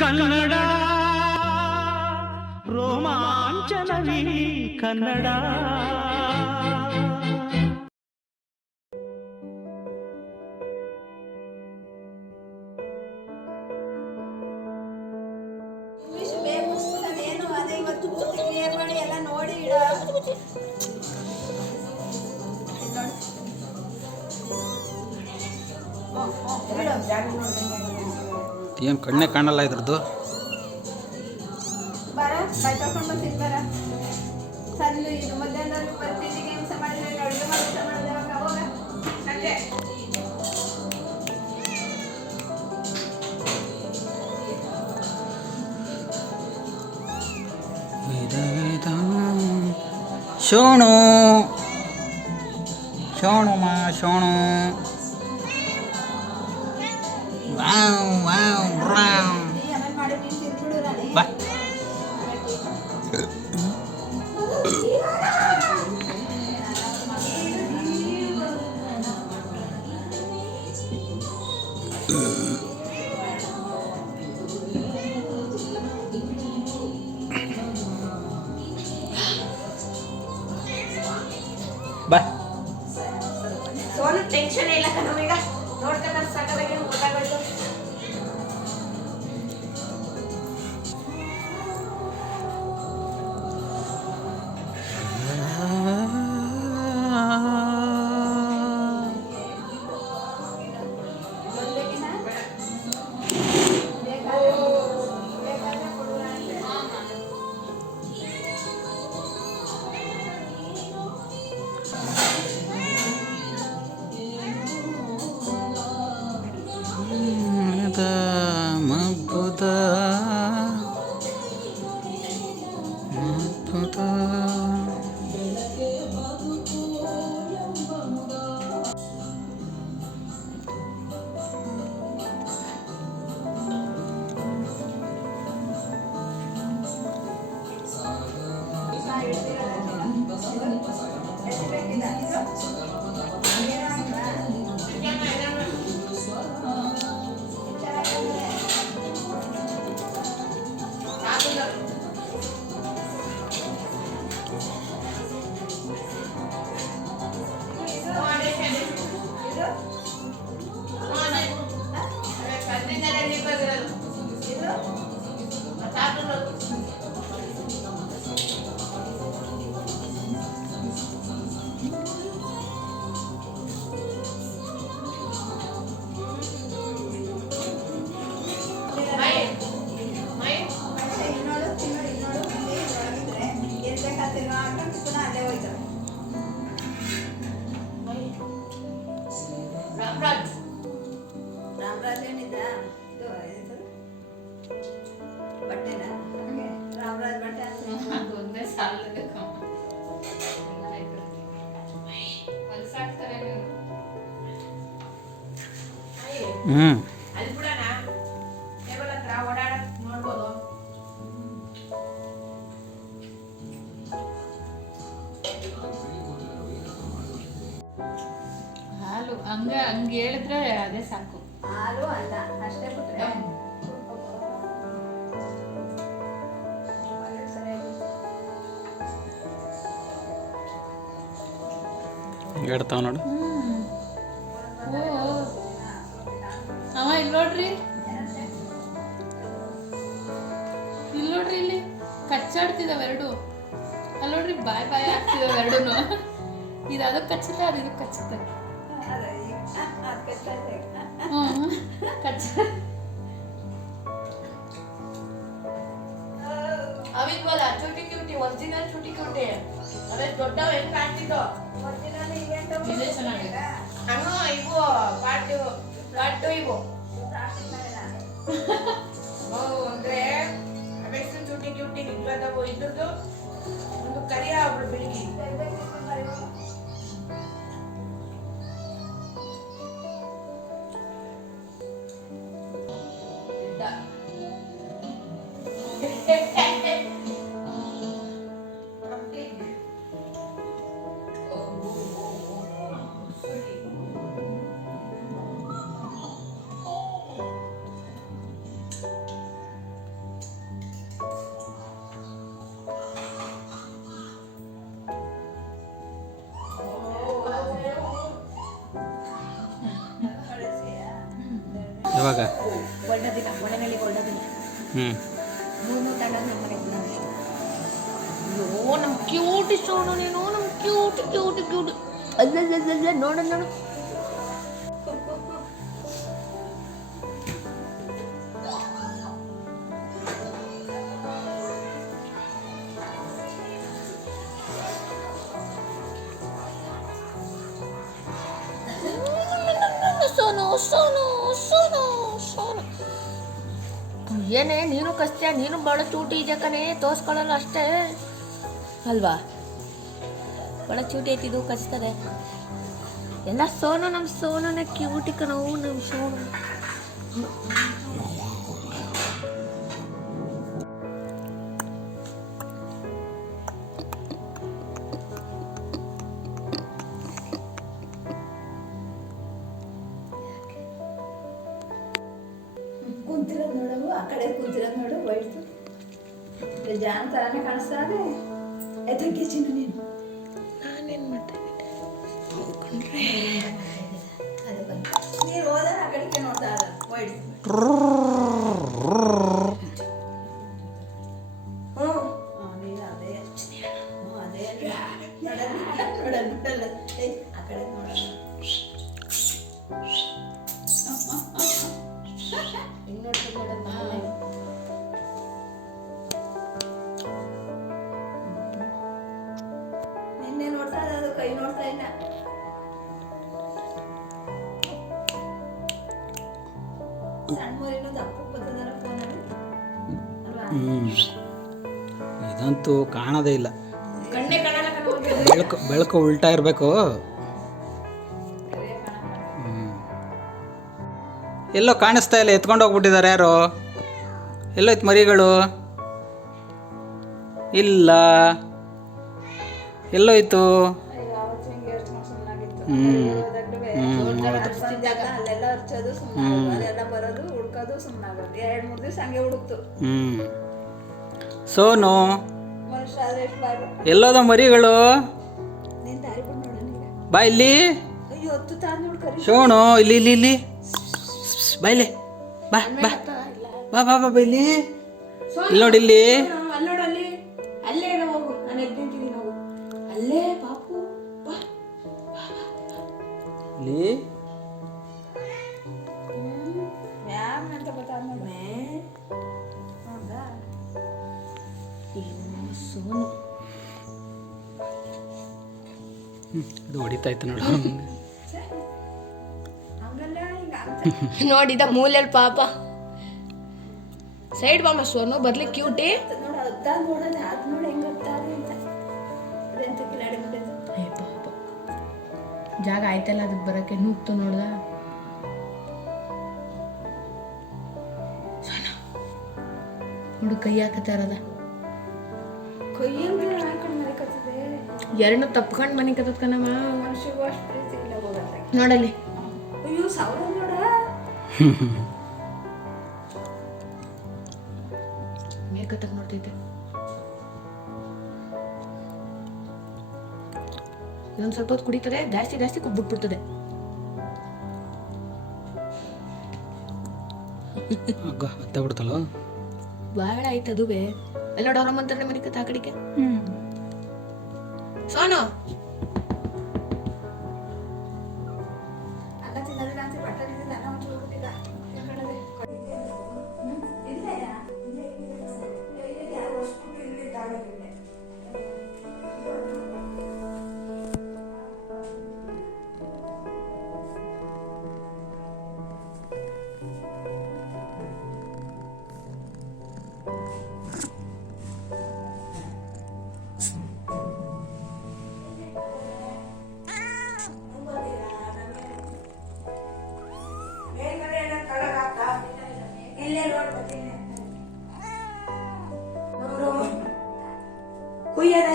Kannada ರೋಮಾಂಚನವಿ Kannada. English ಬೇಕೇನು ಅದೇ ಇವತ್ತು clear ಮಾಡಿ ಎಲ್ಲ ನೋಡಿ ಇಡ. ಏನು ಕಣ್ಣೇ ಕಾಣಲ್ಲ ಇದ್ರದ್ದು. ಬರ ಬೈ ತಗೊಂಡು ಬರ್ತೀನಿ ಬರ. ಸಂಜೆ ಇದು ಮಧ್ಯಾಹ್ನದಲ್ಲಿ ಬರ್ತಿದ್ದಿಗೆ ಹಿಂಸೆ ಮಾಡಿದ್ರೆ ಅಡುಗೆ ಮಾಡಿದ್ರೆ ಅವಾಗ ಸಂಜೆ ಶೋಣು ಶೋಣು ಮಾ ಶೋಣು ವಾವ್ ವಾವ್ ವಾವ್ ಆಮೇಲೆ ಮಾಡಿ ನೀನು ತಿಂದ್ಬಿಡು ರಾಣಿ. ಬಾ. ಬಾ. ಸೋನು ಟೆನ್ಷನ್ ಇಲ್ಲ ಕಣವೀಗ ನೋಡ್ಕೊಂಡ್ರೆ ಸಾಕಾಗಿ ಗೊತ್ತಾಗೋಯ್ತು. ಮಬ್ಬುದ ಮಬ್ಬುದ ರಾಮರಾಜ್ ಏನಿದ್ದ ಬಟ್ಟೆನ ರಾಮರಾಜ್ ಬಟ್ಟೆ ಒಂದೇ ಸಾಲ ಅಲ್ಲಿ ಬಿಡೋಣ ಟೇಬಲ್ ಹತ್ರ ಓಡಾಡಕ್ ನೋಡ್ಬೋದು. ಹಾಲು ಹಂಗೆ ಹೇಳಿದ್ರೆ ಅದೇ ಸಾಕು. ಹಾಲು ಅಲ್ಲ ಅಷ್ಟೇ ಬಿಟ್ರೆ ಹೇಳ್ತಾವ ನೋಡು. ಓ ಅವ ಇಲ್ಲಿ ನೋಡ್ರಿ ಇಲ್ಲಿ ಕಚ್ಚಾಡ್ತಿದಾವೆ ಎರಡು. ಅಲ್ಲಿ ನೋಡ್ರಿ ಬಾಯ್ ಬಾಯ್ ಆಗ್ತಿದಾವೆ ಎರಡೂನು. ಇದು ಅದಕ್ಕೆ ಕಚ್ಚುತ್ತೆ ಅದು ಇದಕ್ಕೆ ಕಚ್ಚುತ್ತೆ. ಕಚ್ಚ ಅವಿದ್ವಲ್ಲ ಚೂಟಿ ಕ್ಯೂಟಿ ಒರಿಜಿನಲ್ ಚೂಟಿ ಕ್ಯೂಟಿ ಅದೇ ದೊಡ್ಡವ ಹೆಂಗ್ ಕಾಣ್ತಿದ್ದೋ ಇದೇ ಚೆನ್ನಾಗಿದೆ. ಹಣ್ಣು ಇವು ಪಾಟು ಇವು ಅಂದ್ರೆ ಅವೆಷ್ಟು ಚೂಟಿ ಕ್ಯೂಟಿ ನಿಜವಾದವು. ಇದ್ರದ್ದು ಒಂದು ಕರಿಯ ಒಬ್ರು ಬೆಳಿಗ್ಗೆ ಇವಾಗ ಒಳ್ಳೆದಿಲ್ಲ ಒಳ್ಳೆನಲ್ಲಿ ಒಳ್ಳೆದಿಲ್ಲ ಹ್ಞೂ ಮೂರು ತಗೊಂಡು ನಮ್ಮ ಮನೆಗೆ ಅಯ್ಯೋ ನಮ್ಮ ಕ್ಯೂಟ್ ಸೋನು ನೀನು ನಮ್ಮ ಕ್ಯೂಟ್ ಕ್ಯೂಟ್ ಕ್ಯೂಟ್ ಅಲ್ಲ ನೋಡು ನೋಡು ಸೋನು ಸೋನು ಸೋನು ಸೋನು ಏನೇ ನೀನು ಕಷ್ಟ ನೀನು ಭಾಳ ಚೂಟಿ ಇದೆ ಕಣೆ ತೋರಿಸ್ಕೊಳ್ಳಲ್ಲ ಅಷ್ಟೇ ಅಲ್ವಾ ಭಾಳ ಚೂಟಿ ಐತಿದು ಕಚ್ತದೆ ಎಲ್ಲ ಸೋನು ನಮ್ಮ ಸೋನನ ಕ್ಯೂಟಿ ಕಣವು ನಮ್ಮ ಸೋನು ಕುಂತಿರೋದು ನೋಡವು ಆ ಕಡೆ ಕುಂತಿರೋದು ನೋಡು ವೈಟ್ದು ಜಾನ್ ಥರನೇ ಕಾಣಿಸ್ತಾ ಇದೆ ಎತ್ತಕ್ಕೆ ಚಿನ್ನು ನೀನು ನಾನೇನು ಮಾಡ್ತಾ ಅದೇ ಬಂದು ನೀರು ಹೋದ್ರೆ ಆ ಕಡೆಗೆ ನೋಡ್ತಾ ಇರೋದು ವೈಟ್ ನೀನು ಅದೇ ಅದೇ ನೋಡಲ್ಲ ಆ ಕಡೆ ನೋಡಲ್ಲ ಹಿಂಗೆ ನೋಡ್ಕೊಂಡು ನೋಡೋದು ನಿನ್ನೆ ನೋಡ್ತಾ ಇದೆ ಅದು ಕೈ ನೋಡ್ತಾ ಇಲ್ಲ ಸಣ್ಣ ಮರಿನೂ ದಪ್ಪಕ್ಕೆ ಬರ್ತದಲ್ಲ ಫೋನಲ್ಲಿ ಅಲ್ವಾ ಇದಂತೂ ಕಾಣೋದೇ ಇಲ್ಲ ಕಣ್ಣೇ ಕಾಣಲ್ಲ ಕಣೋ ಬೆಳಕು ಉಲ್ಟಾ ಇರಬೇಕು. ಎಲ್ಲೋ ಕಾಣಿಸ್ತಾ ಇಲ್ಲ, ಎತ್ಕೊಂಡು ಹೋಗ್ಬಿಟ್ಟಿದ್ದಾರೆ ಯಾರು. ಎಲ್ಲೋಯ್ತು ಮರಿಗಳು? ಇಲ್ಲ, ಎಲ್ಲೋಯ್ತು? ಅಲ್ಲೆಲ್ಲ ಹರ್ಚೋದು ಸುಮ್ಮನೆ ಅದೆಲ್ಲ ಬರೋದು ಹುಡ್ಕೋದು ಸುಮ್ಮನೆ 2-3 ದಿವಸ ಹಂಗೆ ಹುಡುಕ್ತು. ಸೋನು ಮನುಷ್ಯ ಆದ್ರೆ ಎಷ್ಟು ಬಾರು ಎಲ್ಲೋದ ಮರಿಗಳು? ನೀನ್ ದಾರಿ ಬಿಟ್ಟು ನೋಡೋಣ. ಬಾ ಇಲ್ಲಿ. ಅಯ್ಯೋ ಹೊತ್ತು ತಾನು ನೋಡ್ಕರಿ ಸೋನು ಇಲ್ಲಿ ಇಲ್ಲಿ ಇಲ್ಲಿ ಬಾ ಇಲ್ಲಿ, ಬಾ ಬಾ ಬಾ ಬಾ ಬಾ ಇಲ್ಲಿ. ಇಲ್ಲಿ ನೋಡಿ, ಇಲ್ಲಿ ಅಲ್ಲಿ ನೋಡಲ್ಲಿ ಅಲ್ಲೇ ಏನೋ ಹೋಗು, ನಾನು ಎದ್ದು ನಿಂತಿದ್ದೀನಿ ಹೋಗು ಅಲ್ಲೇ ಪಾಪು ಬಾ ಇಲ್ಲಿ. ಮ್ಯಾಮ್ ಅಂತ ಗೊತ್ತಾದ ಮೇ ಹೌದಾ? ಸೋನು ಅದು ಹೊಡಿತಾ ಇತ್ತು ನೋಡು. ಹಂಗಲ್ಲ ಹಿಂಗ ಅಂತ ನೋಡಿದ ಮೂಲೆಯಲ್ಲಿ ಪಾಪ. ಸೈಡ್ ಬಾಮ ಸೋನು ಬರ್ಲಿ ಕ್ಯೂಟಿ. ನೋಡ ಅದ್ದ ನೋಡೋದು ಅದು ನೋಡಿ ಹೆಂಗ ಆಗ್ತಾದೆ ಅಂತ ಅದೆಂತ ಕಿಲಾಡಿ ಬಿಟ್ಟಿದ್ದು. ಪಾಪ ಜಾಗ ಆಯ್ತಲ್ಲ ಅದಕ್ಕೆ ಬರೋಕ್ಕೆ ನೂಗ್ತು ನೋಡ್ದ. ನೋಡು ಕೈ ಹಾಕತ್ತ ಇರೋದ, ಕೊಯ್ಯಂಗೆ ಹಾಕೊಂಡು ಮನೆ ಕತ್ತದೆ. ಎರಡನ್ನೂ ತಪ್ಕೊಂಡು ಮನೆ ಕತ್ತದ ಕಣಮ್ಮ. ಮನುಷ್ಯಗೂ ಅಷ್ಟು ಪ್ರೀತಿ ಇಲ್ಲ ಹೋಗತ್ತೆ. ನೋಡಲ್ಲಿ ಅಯ್ಯೋ ಸಾವಿರ ನೋಡ ಮೇಕತ್ತಕ್ಕೆ ನೋಡ್ತೈತೆ. ಇದೊಂದು ಸ್ವಲ್ಪ ಹೊತ್ತು ಕುಡಿತದೆ, ಜಾಸ್ತಿ ಜಾಸ್ತಿ ಬಿಟ್ಬಿಡ್ತದೆ. ಮತ್ತೆ ಬಿಡ್ತಲ್ಲ. ಭಾಳ ಆಯ್ತು ಅದುವೇ. ಎಲ್ಲ ನೋಡೋರಮ್ಮ ಅಂತಾರೆ ಮನೆ ಕತ್ತ ಆ ಕಡೆಗೆ. ಸೋನು ಅಲ್ಲ ತಿನ್ನೋದಿಲ್ಲ ಅಂತ ಬಟ್ಟೆ ತಿಂದಿಲ್ಲ ನಾವು ಹೋಗ್ಬಿಟ್ಟಿಲ್ಲ ಕುಯ್ಯದ